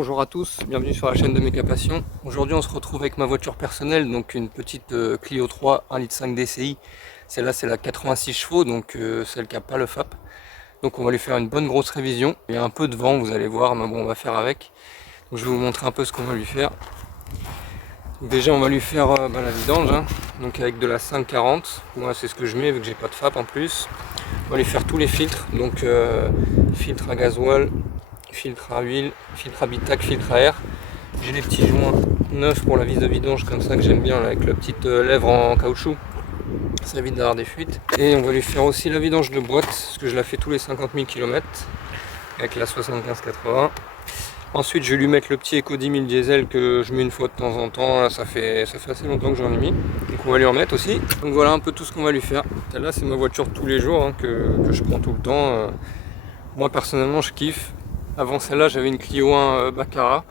Bonjour à tous, bienvenue sur la chaîne de Méca Passion. Aujourd'hui on se retrouve avec ma voiture personnelle, donc une petite Clio 3 1,5 litre DCI. Celle-là c'est la 86 chevaux, donc celle qui n'a pas le FAP. Donc on va lui faire une bonne grosse révision. Il y a un peu de vent, vous allez voir, mais bon on va faire avec. Donc, je vais vous montrer un peu ce qu'on va lui faire. Donc, déjà on va lui faire la vidange, hein. Donc avec de la 540. Moi c'est ce que je mets vu que j'ai pas de FAP en plus. On va lui faire tous les filtres, donc filtre à gasoil, filtre à huile, filtre à bitac, filtre à air. J'ai les petits joints neufs pour la vis de vidange comme ça que j'aime bien là, avec la petite lèvre en caoutchouc. Ça évite d'avoir des fuites. Et on va lui faire aussi la vidange de boîte, parce que je la fais tous les 50 000 km avec la 75-80. Ensuite je vais lui mettre le petit Eco 10 000 diesel que je mets une fois de temps en temps. Là, ça fait assez longtemps que j'en ai mis. Donc on va lui en mettre aussi. Donc voilà un peu tout ce qu'on va lui faire. Celle-là c'est ma voiture tous les jours, hein, que je prends tout le temps. Moi personnellement je kiffe. Avant celle-là j'avais une Clio 1 Baccarat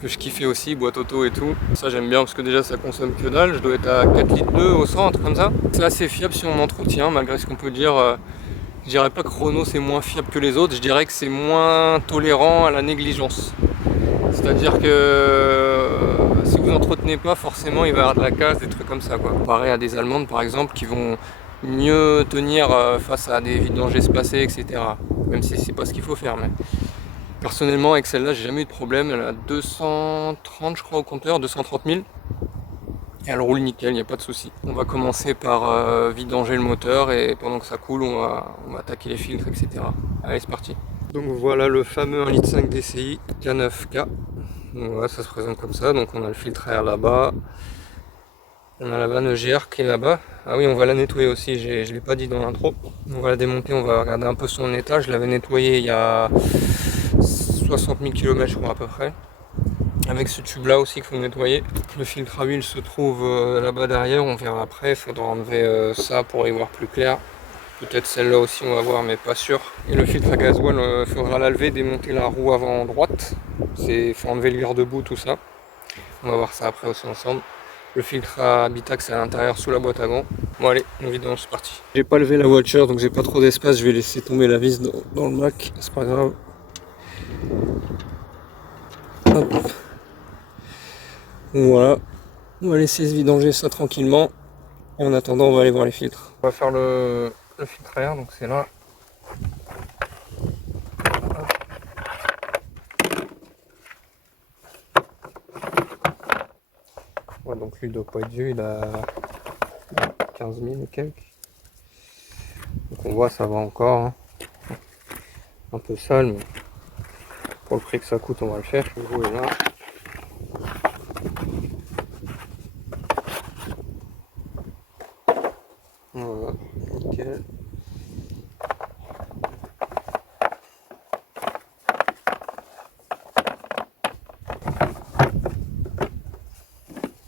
que je kiffais aussi, boîte auto et tout. Ça j'aime bien parce que déjà ça consomme que dalle. Je dois être à 4 litres 2 au 100, un truc comme ça. C'est assez fiable si on entretient, malgré ce qu'on peut dire. Je dirais pas que Renault c'est moins fiable que les autres, je dirais que c'est moins tolérant à la négligence. C'est-à-dire que si vous entretenez pas, forcément il va y avoir de la casse, des trucs comme ça quoi. Comparé à des Allemandes par exemple qui vont mieux tenir face à des vidanges espacées, etc. Même si c'est pas ce qu'il faut faire. Mais personnellement avec celle-là j'ai jamais eu de problème. Elle a 230 je crois au compteur, 230 000. Et elle roule nickel, il n'y a pas de souci. On va commencer par vidanger le moteur et pendant que ça coule on va attaquer les filtres, etc. Allez c'est parti. Donc voilà le fameux 1,5 litre DCI K9K. Donc voilà, ça se présente comme ça. Donc on a le filtre à air là-bas. On a la vanne GR qui est là-bas. Ah oui, on va la nettoyer aussi, je ne l'ai pas dit dans l'intro. On va la démonter, on va regarder un peu son état. Je l'avais nettoyé il y a 60 000 km je crois à peu près. Avec ce tube là aussi qu'il faut nettoyer. Le filtre à huile se trouve là-bas derrière, on verra après. Il faudra enlever ça pour y voir plus clair. Peut-être celle-là aussi on va voir mais pas sûr. Et le filtre à gasoil, il faudra la lever, démonter la roue avant droite. Il faut enlever le garde-boue, tout ça. On va voir ça après aussi ensemble. Le filtre à bitac c'est à l'intérieur sous la boîte à gants. Bon allez, on vidange, c'est parti. J'ai pas levé la voiture donc j'ai pas trop d'espace, je vais laisser tomber la vis dans le Mac, c'est pas grave. Hop. Voilà, on va laisser se vidanger ça tranquillement. En attendant on va aller voir les filtres. On va faire le filtre à air, donc c'est là. Ouais, donc lui il doit pas être vieux, il a 15 000 et quelques. Donc on voit ça va encore, hein. Un peu sale mais pour le prix que ça coûte on va le faire. Le rouleau est là. Voilà, nickel.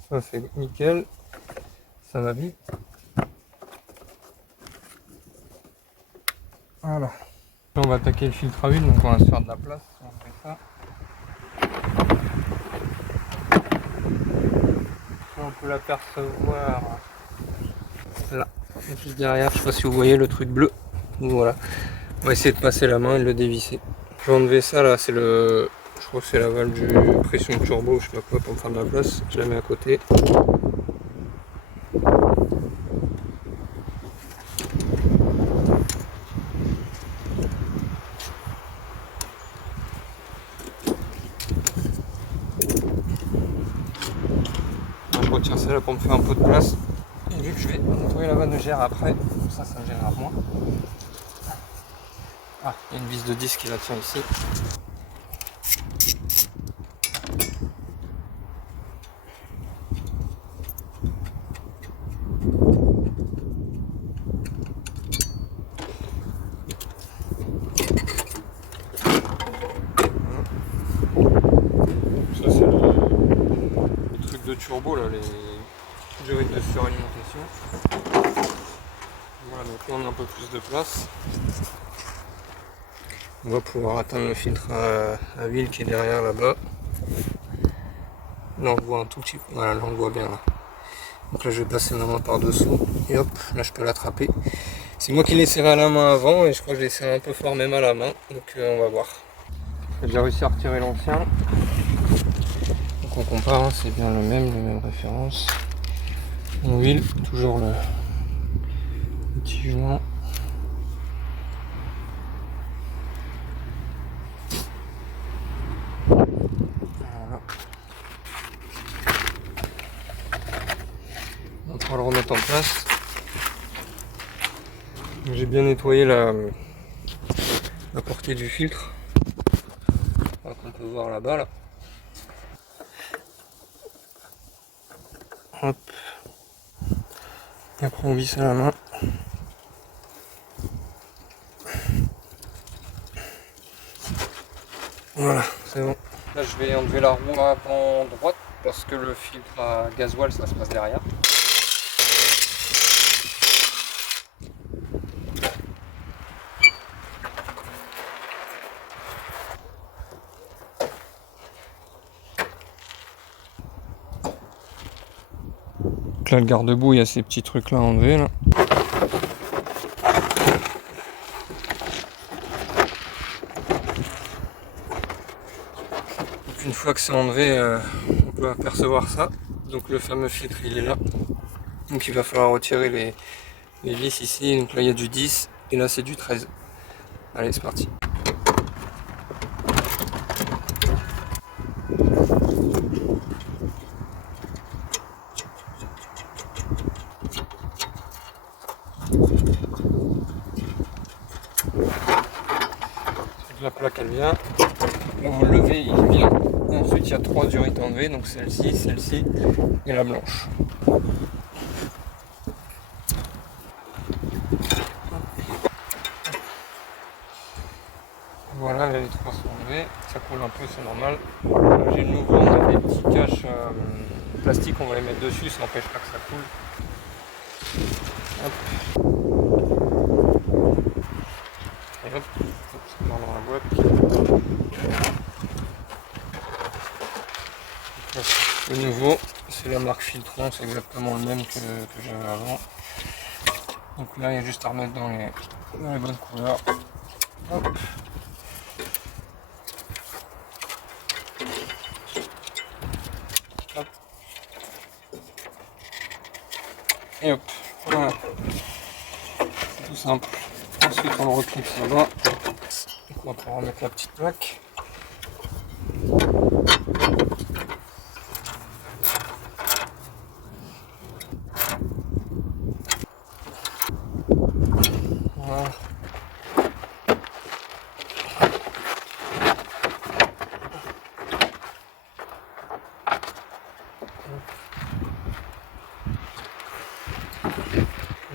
Ça c'est nickel, ça va vite. Voilà. Là, on va attaquer le filtre à huile, donc on va se faire de la place. On fait ça. On peut l'apercevoir là, juste derrière. Je sais pas si vous voyez le truc bleu. Donc voilà. On va essayer de passer la main et de le dévisser. Je vais enlever ça là, c'est le. Je crois que c'est la valve du pression turbo, je sais pas quoi, pour me faire de la place. Je la mets à côté. Je retiens celle-là pour me faire un peu de place. Et vu que je vais nettoyer la vanne de GR après, ça me gênera moins. Ah, il y a une vis de disque qui la tient ici. Ça c'est le truc de turbo là, les joints de suralimentation. Voilà, donc là on a un peu plus de place. On va pouvoir atteindre le filtre à huile qui est derrière là-bas. Là on le voit un tout petit peu, voilà, là on le voit bien là. Donc là je vais passer ma main par dessous et hop, là je peux l'attraper. C'est moi qui l'ai serré à la main avant et je crois que je l'ai serré un peu fort même à la main, donc on va voir. J'ai déjà réussi à retirer l'ancien. qu'on compare, hein, c'est bien les mêmes références. En huile, toujours le petit joint. Voilà. On va pouvoir le remettre en place. J'ai bien nettoyé la portée du filtre. Qu'on peut voir là-bas là. Hop. Et après on visse à la main. Voilà, c'est bon. Là je vais enlever la roue avant droite parce que le filtre à gasoil ça se passe derrière. Donc là le garde-boue, il y a ces petits trucs là à enlever là. Donc une fois que c'est enlevé, on peut apercevoir ça. Donc le fameux filtre il est là. Donc il va falloir retirer les vis ici. Donc là il y a du 10 et là c'est du 13. Allez c'est parti. La plaque elle vient, on va le lever, il vient. Ensuite il y a 3 durites enlevées, donc celle-ci et la blanche. Voilà, là, les 3 sont enlevés, ça coule un peu, c'est normal. Là, j'ai le nouveau, on a des petits caches plastiques, on va les mettre dessus, ça n'empêche pas que ça coule. Hop. Et hop, ça part dans la boîte. Le nouveau, c'est la marque Filtron, c'est exactement le même que j'avais avant. Donc là, il y a juste à remettre dans les bonnes couleurs. Hop. Hop. Et hop, voilà. C'est tout simple. Ensuite, on le reclipe là-bas. Donc on va pouvoir remettre la petite plaque. Voilà.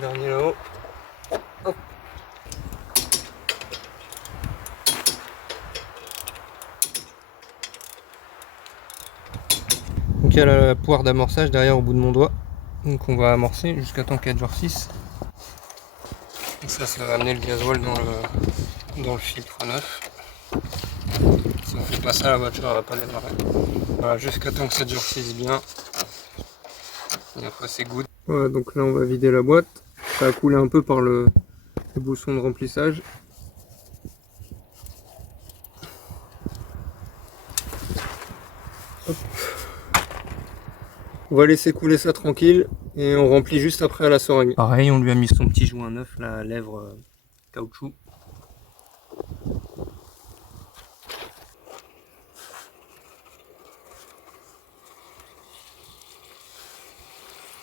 Dernier là-haut. Hop. Donc il y a la poire d'amorçage derrière au bout de mon doigt. Donc on va amorcer jusqu'à temps qu'elle durcisse. Et ça va amener le gasoil dans le filtre neuf. Si on fait pas ça, la voiture ne va pas démarrer. Voilà, jusqu'à temps que ça durcisse bien. Et après c'est good. Voilà, donc là on va vider la boîte. Ça a coulé un peu par le bouchon de remplissage. Hop. On va laisser couler ça tranquille et on remplit juste après à la seringue. Pareil, on lui a mis son petit joint neuf, la lèvre caoutchouc.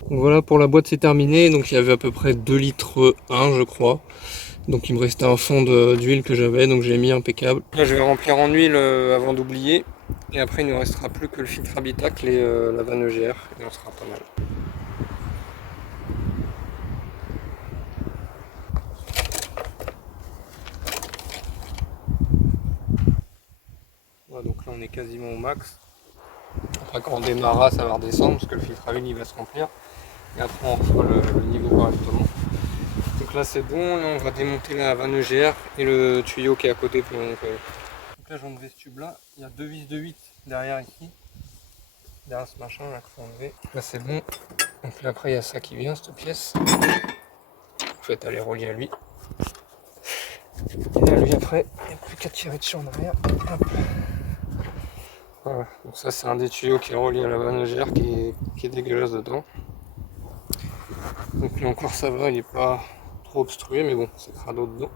Donc voilà, pour la boîte c'est terminé. Donc il y avait à peu près 2 litres 1 je crois. Donc il me restait un fond d'huile que j'avais, donc j'ai mis impeccable. Là je vais remplir en huile avant d'oublier. Et après il ne restera plus que le filtre habitacle et la vanne EGR et on sera pas mal. Voilà, donc là on est quasiment au max. Après quand on démarrera ça va redescendre parce que le filtre à huile il va se remplir. Et après on refera le niveau correctement. Donc là c'est bon, là on va démonter la vanne EGR et le tuyau qui est à côté pour le nettoyer. Donc là j'ai enlevé ce tube là, il y a 2 vis de 8 derrière ici. Derrière ce machin là qu'il faut enlever. Là c'est bon. Donc là après il y a ça qui vient, cette pièce. En fait elle est reliée à lui. Et là lui après, il n'y a plus qu'à tirer dessus en arrière. Hop. Voilà, donc ça c'est un des tuyaux qui est relié à la vanne EGR qui est dégueulasse dedans. Donc là encore ça va, il n'est pas trop obstrué, mais bon, c'est crado dedans.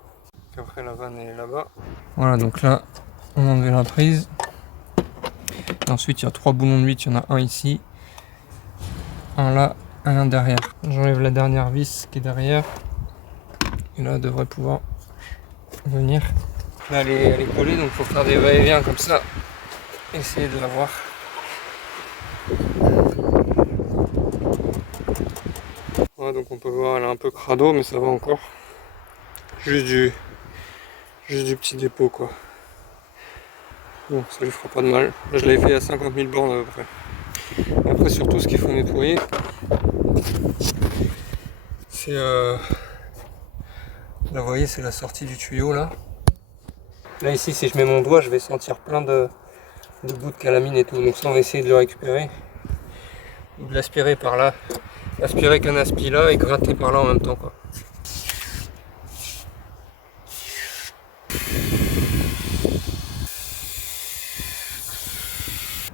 Puis après la vanne est là-bas. Voilà, donc là on a enlevé la prise. Et ensuite il y a 3 boulons de 8, il y en a un ici, un là, un derrière. J'enlève la dernière vis qui est derrière. Et là elle devrait pouvoir venir. Là elle est collée, donc il faut faire des va-et-vient comme ça. Essayer de la voir. Voilà, donc on peut voir, elle est un peu crado, mais ça va encore. Juste du petit dépôt quoi. Bon, ça lui fera pas de mal. Là, je l'avais fait à 50 000 bornes à peu près. Et après, surtout, ce qu'il faut nettoyer, c'est là, vous voyez, c'est la sortie du tuyau là. Là ici, si je mets mon doigt, je vais sentir plein de bouts de calamine et tout. Donc ça, on va essayer de le récupérer ou de l'aspirer par là, aspirer qu'un aspi là et gratter par là en même temps quoi.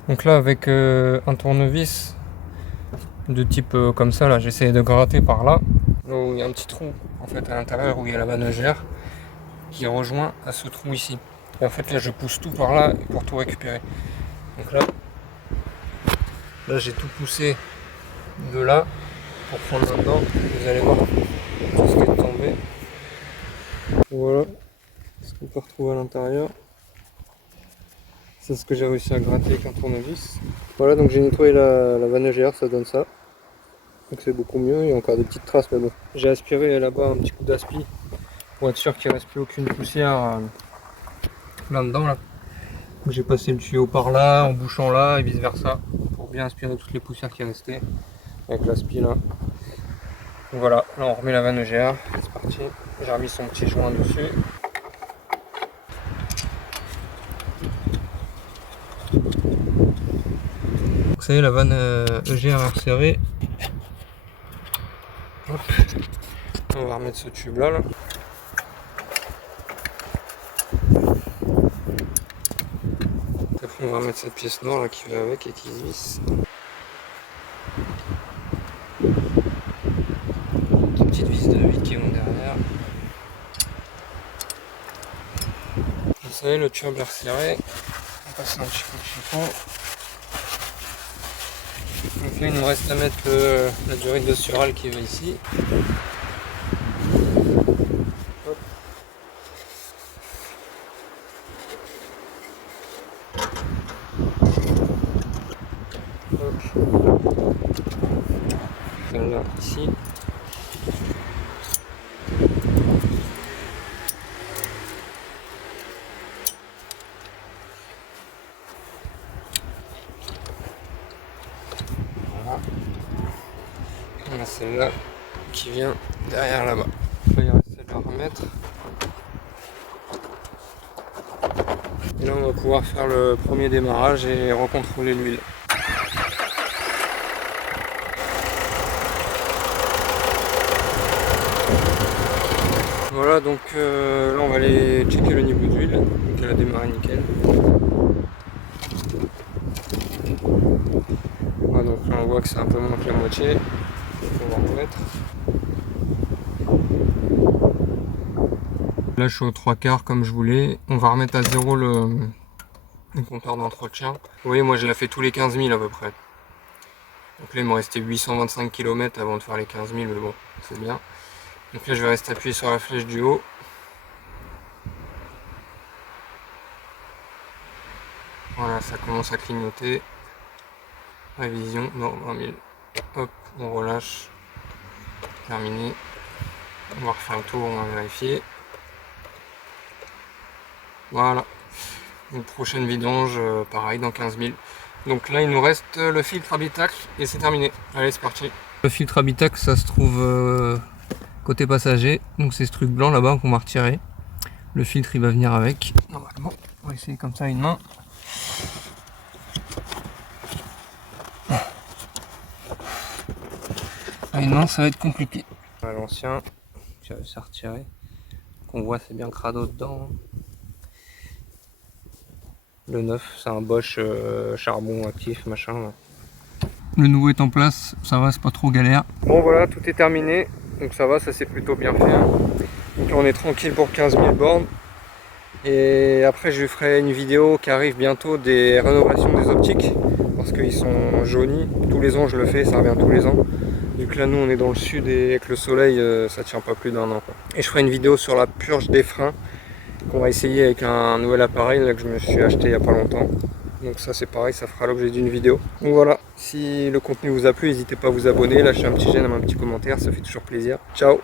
Donc là, avec un tournevis de type comme ça, là, j'essaie de gratter par là, là où il y a un petit trou en fait à l'intérieur où il y a la vanne EGR qui rejoint à ce trou ici. Et en fait là, je pousse tout par là pour tout récupérer. Donc là j'ai tout poussé de là pour prendre là-dedans. Vous allez voir tout ce qui est tombé. Voilà ce qu'on peut retrouver à l'intérieur. C'est ce que j'ai réussi à gratter avec un tournevis. Voilà, donc j'ai nettoyé la vanne EGR, ça donne ça. Donc c'est beaucoup mieux, il y a encore des petites traces, mais bon. J'ai aspiré là-bas un petit coup d'aspi pour être sûr qu'il ne reste plus aucune poussière là-dedans. Là. J'ai passé le tuyau par là, en bouchant là et vice versa, pour bien aspirer toutes les poussières qui restaient avec l'aspi là. Donc voilà, là on remet la vanne EGR, c'est parti. J'ai remis son petit joint dessus. Vous savez, la vanne EGR est resserrée. Hop. On va remettre ce tube là. Après on va remettre cette pièce noire là qui va avec et qui se visse. Des petites vis de 8 qui vont derrière. Vous savez, le tube est resserré. On va passer un petit coup de chiffon. Donc là il nous reste à mettre la durite de sural qui va ici. Hop. Celle-là ici. Voilà. On a celle-là qui vient derrière là-bas. Il reste à la remettre. Et là on va pouvoir faire le premier démarrage et recontrôler l'huile. Voilà, donc là on va aller checker le niveau d'huile. Donc elle a démarré nickel. Voilà, donc là on voit que c'est un peu moins que la moitié. On va remettre. Là je suis aux 3/4 comme je voulais. On va remettre à zéro le compteur d'entretien. Vous voyez, moi je l'ai fait tous les 15 000 à peu près. Donc là il me restait 825 km avant de faire les 15 000, mais bon, c'est bien. Donc là je vais rester appuyé sur la flèche du haut. Voilà, ça commence à clignoter. Révision, non, 20 000. Hop, on relâche. Terminé. On va refaire le tour, on va vérifier. Voilà. Une prochaine vidange, pareil, dans 15 000. Donc là, il nous reste le filtre habitacle et c'est terminé. Allez, c'est parti. Le filtre habitacle, ça se trouve côté passager. Donc c'est ce truc blanc là-bas qu'on va retirer. Le filtre, il va venir avec. Normalement, on va essayer comme ça une main. À une main, ça va être compliqué. À l'ancien, j'ai réussi à retirer. Qu'on voit, c'est bien crado dedans. Le neuf, c'est un Bosch charbon actif, machin. Là. Le nouveau est en place, ça va, c'est pas trop galère. Bon voilà, tout est terminé, donc ça va, ça c'est plutôt bien fait. Hein. Donc là on est tranquille pour 15 000 bornes. Et après je ferai une vidéo qui arrive bientôt des rénovations des optiques, parce qu'ils sont jaunis. Tous les ans je le fais, ça revient tous les ans. Vu que là nous on est dans le sud et avec le soleil, ça tient pas plus d'un an. Quoi. Et je ferai une vidéo sur la purge des freins, qu'on va essayer avec un nouvel appareil là, que je me suis acheté il y a pas longtemps. Donc ça c'est pareil, ça fera l'objet d'une vidéo. Donc voilà, si le contenu vous a plu, n'hésitez pas à vous abonner, lâcher un petit j'aime, un petit commentaire, ça fait toujours plaisir. Ciao!